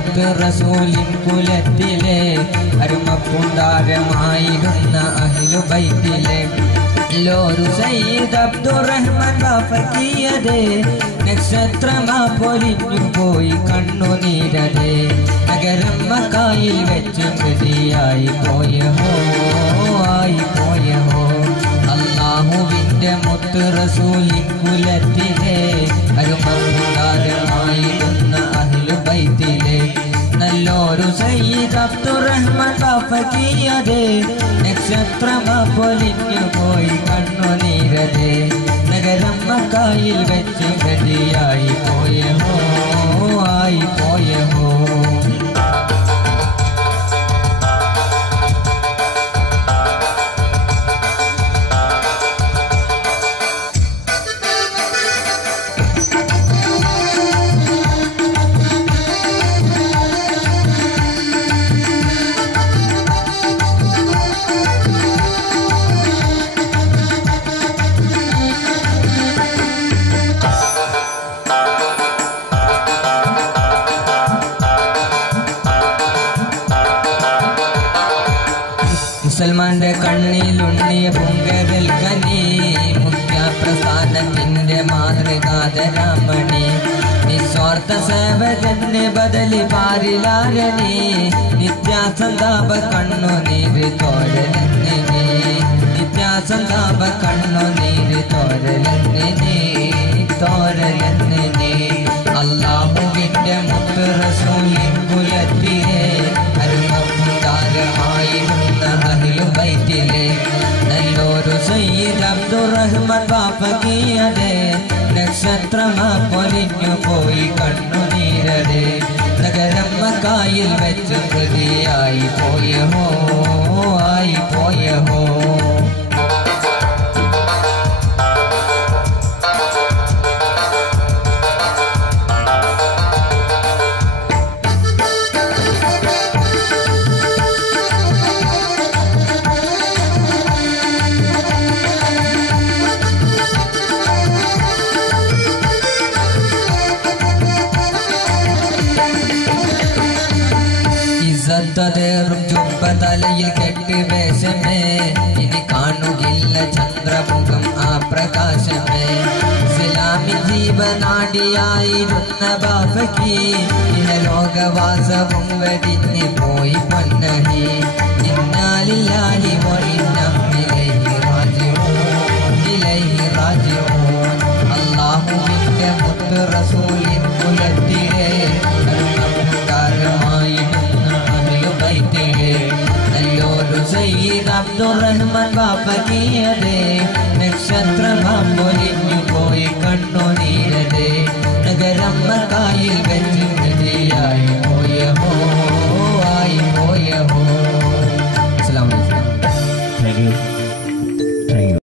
മുത്ത് റസൂലിൻ കുലത്തിലെ അരുമപ്പുണ്ടാരമായിരുന്ന അഹ്ലു ബൈത്തിലെ ലോരു സയ്യിദ് അബ്ദുറഹ്മാൻ ബാഫക്കിയതേ നക്ഷത്രമാ പൊലിഞ്ഞു പോയി കണ്ണുനീരതേ നഗരം മക്കായിൽ വെച്ച് പ്രതിയായി പോയഹോ അല്ലാഹുവിൻ്റെ മുത്ത് റസൂലിൻ കുലത്തിലെ അരുമപ്പുണ്ടാരമായിരുന്ന അഹ്ലു ബൈത്തിലെ നല്ലൊരു സയ്യിദ് അബ്ദുറഹ്മാൻ ബാഫക്കിയതേ നക്ഷത്രമാ പൊലിഞ്ഞു പോയി കണ്ണുനീരതേ നഗരം മക്കായിൽ വെച്ച് പ്രതിയായി പോയഹോ മുസൽമാന്റെ കണ്ണിലുണ്ണിയ പൊങ്കരൽ കനി മുഖ്യപ്രസ്ഥാനത്തിന്റെ മാതൃകാതരാമണി നിസ്വാർത്ഥ സേവകന്റെ ബദലി പാരിലാരണി നിത്യാസന്താപ കണ്ണുനീര് തോരലെന്നെ നിത്യാസന്താപ കണ്ണുനീര് തോരലെന്നെ അല്ലാഹുവിന്റെ മുത്ത് റസൂലിൻ കുലത്തിലെ അരുമപ്പുണ്ടാരമായിരുന്ന അഹ്ലു ബൈത്തിലെ നല്ലൊരു സയ്യിദ് അബ്ദുറഹ്മാൻ ബാഫക്കിയതേ നക്ഷത്രമാ പൊലിഞ്ഞു പോയി കണ്ണുനീരതേ നഗരം മക്കായിൽ വെച്ച് പ്രതിയായി പോയഹോ ഇസ്സത്തേറും ചുപ്പ തലയിൽ കെട്ട് വേഷമേ ഇനി കാണുകില്ല ചന്ദ്രമുഖം ആ പ്രകാശമേ ഇസ്ലാമി ജീവനാടിയായിരുന്ന ബാഫക്കി ഇഹലോകവാസവും വെടിഞ്ഞു പോയി പൊന്നഹി ഇന്നാലില്ലാഹി വ ഇന്നാ ഇലൈഹി റാജിഊൻ അല്ലാഹുവിൻ്റെ മുത്ത് റസൂലിൻ കുലത്തിലെ നല്ലൊരു സയ്യിദ് അബ്ദുറഹ്മാൻ ബാഫക്കിയതേ നക്ഷത്രമാ